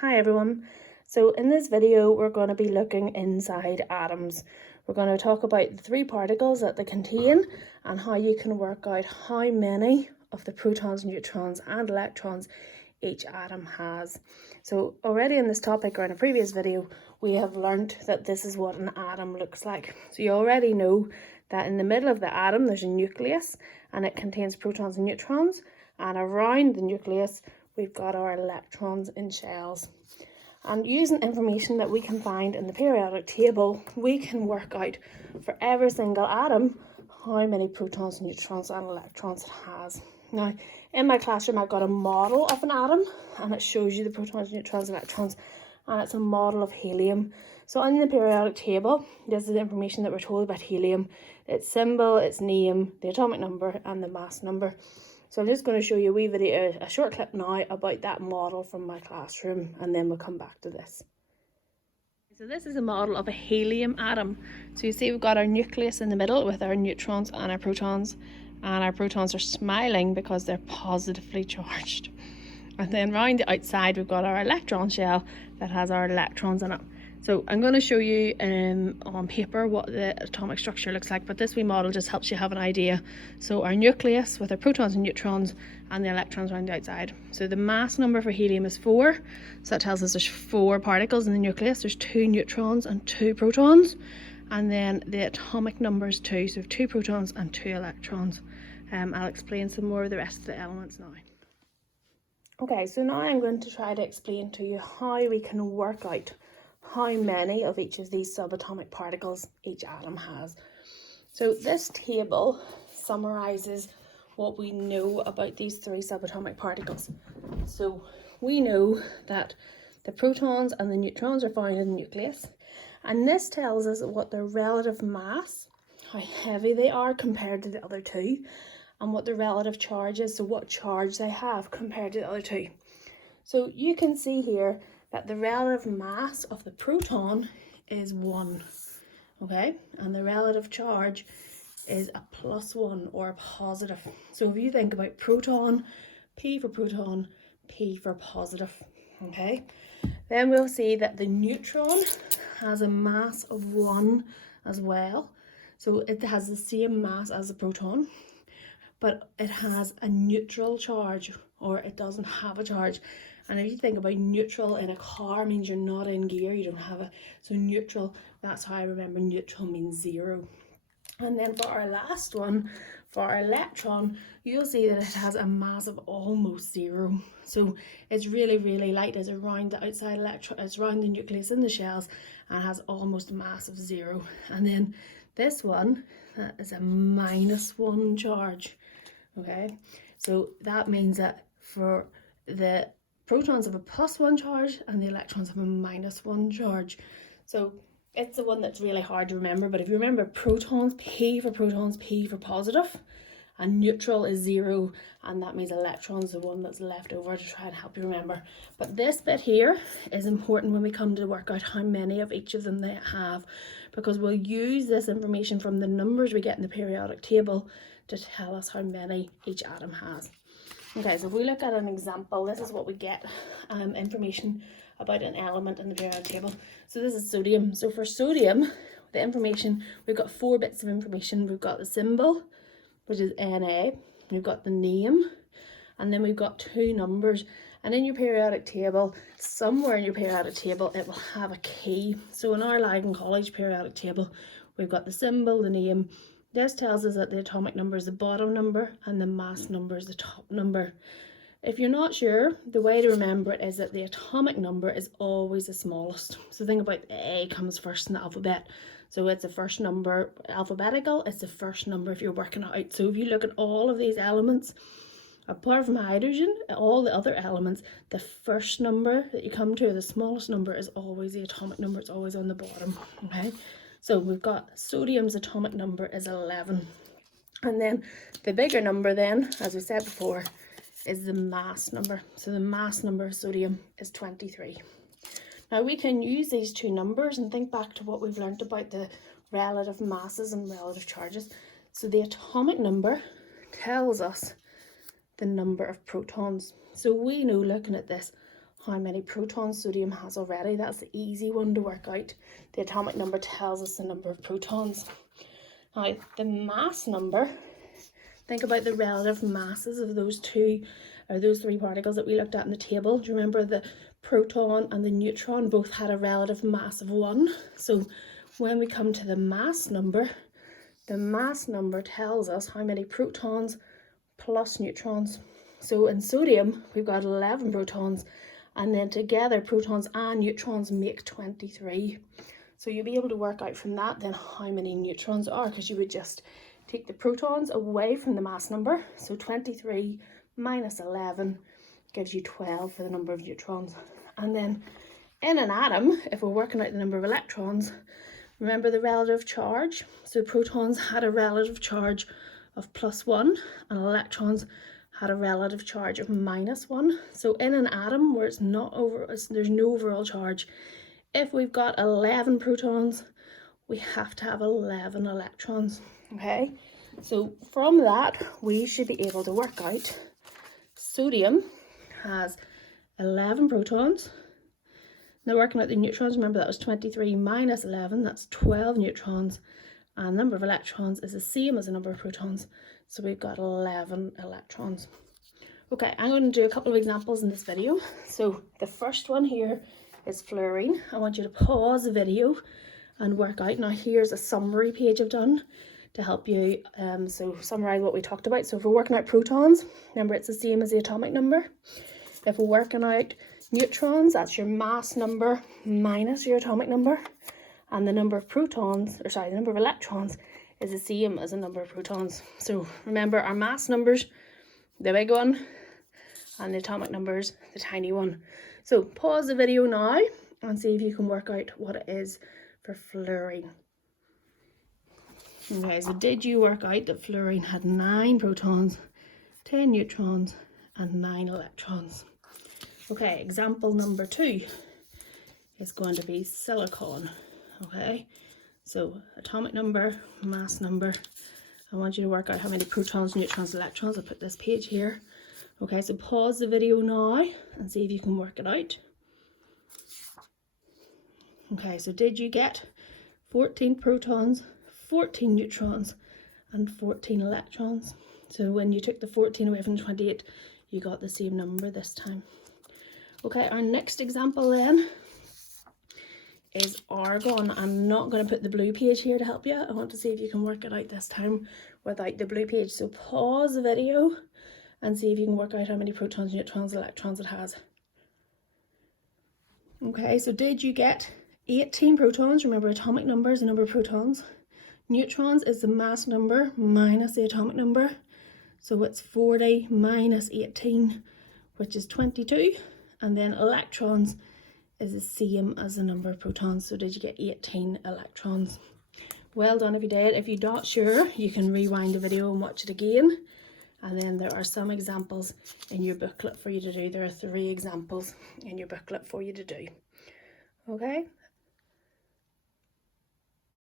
Hi everyone. So in this video we're going to be looking inside atoms. We're going to talk about the three particles that they contain and how you can work out how many of the protons, neutrons and electrons each atom has. So already in this topic or in a previous video we have learned that this is what an atom looks like. So you already know that in the middle of the atom there's a nucleus and it contains protons and neutrons, and around the nucleus we've got our electrons in shells. And using information that we can find in the periodic table, we can work out for every single atom how many protons, neutrons and electrons it has. Now, in my classroom I've got a model of an atom and it shows you the protons, neutrons, electrons, and it's a model of helium. So in the periodic table, this is the information that we're told about helium: its symbol, its name, the atomic number and the mass number. So I'm just going to show you a wee video, a short clip now about that model from my classroom, and then we'll come back to this. So this is a model of a helium atom. So you see we've got our nucleus in the middle with our neutrons and our protons are smiling because they're positively charged. And then round the outside we've got our electron shell that has our electrons in it. So I'm going to show you on paper what the atomic structure looks like, but this wee model just helps you have an idea. So our nucleus with our protons and neutrons and the electrons around the outside. So the mass number for helium is 4. So that tells us there's 4 particles in the nucleus. There's 2 neutrons and 2 protons. And then the atomic number is 2. So 2 protons and 2 electrons. I'll explain some more of the rest of the elements now. Okay, so now I'm going to try to explain to you how we can work out how many of each of these subatomic particles each atom has. So this table summarizes what we know about these 3 subatomic particles. So we know that the protons and the neutrons are found in the nucleus, and this tells us what their relative mass, how heavy they are compared to the other 2, and what the relative charge is, so what charge they have compared to the other 2. So you can see here that the relative mass of the proton is 1, okay, and the relative charge is a +1 or a positive. So if you think about proton, P for proton, P for positive, okay. Then we'll see that the neutron has a mass of 1 as well. So it has the same mass as the proton, but it has a neutral charge, or it doesn't have a charge. And if you think about neutral in a car, means you're not in gear, you don't have a, so neutral, that's how I remember neutral means 0. And then for our last one, for our electron, you'll see that it has a mass of almost 0. So it's really, really light. It's around the outside electron, it's around the nucleus in the shells, and has almost a mass of 0. And then this one, that is a -1 charge. Okay, so that means that for the protons have a +1 charge and the electrons have a -1 charge. So it's the one that's really hard to remember, but if you remember protons, P for positive, and neutral is 0, and that means electrons the one that's left over to try and help you remember. But this bit here is important when we come to work out how many of each of them they have, because we'll use this information from the numbers we get in the periodic table to tell us how many each atom has. Okay, so if we look at an example, this is what we get information about an element in the periodic table. So this is sodium. So for sodium, the information, we've got 4 bits of information. We've got the symbol, which is Na, we've got the name, and then we've got 2 numbers. And in your periodic table, somewhere in your periodic table, it will have a key. So in our Argon College periodic table, we've got the symbol, the name. This tells us that the atomic number is the bottom number and the mass number is the top number. If you're not sure, the way to remember it is that the atomic number is always the smallest. So think about A comes first in the alphabet. So it's the first number, alphabetical, it's the first number if you're working it out. So if you look at all of these elements, apart from hydrogen, all the other elements, the first number that you come to, the smallest number, is always the atomic number. It's always on the bottom, okay? So we've got sodium's atomic number is 11. And then the bigger number then, as we said before, is the mass number. So the mass number of sodium is 23. Now we can use these 2 numbers and think back to what we've learned about the relative masses and relative charges. So the atomic number tells us the number of protons. So we know, looking at this, how many protons sodium has already. That's the easy one to work out. The atomic number tells us the number of protons. Now, the mass number, think about the relative masses of those three particles that we looked at in the table. Do you remember the proton and the neutron both had a relative mass of 1? So when we come to the mass number tells us how many protons plus neutrons. So in sodium, we've got 11 protons, and then together protons and neutrons make 23. So you'll be able to work out from that then how many neutrons are, because you would just take the protons away from the mass number. So 23 minus 11 gives you 12 for the number of neutrons. And then in an atom, if we're working out the number of electrons, remember the relative charge. So protons had a relative charge of +1 and electrons had a relative charge of -1. So in an atom where there's no overall charge, if we've got 11 protons, we have to have 11 electrons. Okay, so from that we should be able to work out sodium has 11 protons. Now working out the neutrons, remember that was 23 minus 11, that's 12 neutrons, and the number of electrons is the same as the number of protons, so we've got 11 electrons. Okay, I'm going to do a couple of examples in this video. So the first one here is fluorine. I want you to pause the video and work out. Now here's a summary page I've done to help you summarize what we talked about. So if we're working out protons, remember it's the same as the atomic number. If we're working out neutrons, that's your mass number minus your atomic number, and the number of the number of electrons is the same as the number of protons. So remember our mass numbers, the big one, and the atomic numbers, the tiny one. So pause the video now and see if you can work out what it is for fluorine. Okay, so did you work out that fluorine had 9 protons, 10 neutrons, and 9 electrons? Okay, example number 2 is going to be silicon. Okay, so atomic number, mass number. I want you to work out how many protons, neutrons, electrons. I'll put this page here. Okay, so pause the video now and see if you can work it out. Okay, so did you get 14 protons, 14 neutrons, and 14 electrons? So when you took the 14 away from 28, you got the same number this time. Okay, our next example then is argon. I'm not going to put the blue page here to help you. I want to see if you can work it out this time without the blue page. So pause the video and see if you can work out how many protons, neutrons, electrons it has. Okay, so did you get 18 protons? Remember atomic number is the number of protons. Neutrons is the mass number minus the atomic number. So it's 40 minus 18, which is 22. And then electrons is the same as the number of protons. So did you get 18 electrons? Well done if you did. If you're not sure, you can rewind the video and watch it again. And then there are some examples in your booklet for you to do. There are 3 examples in your booklet for you to do. Okay,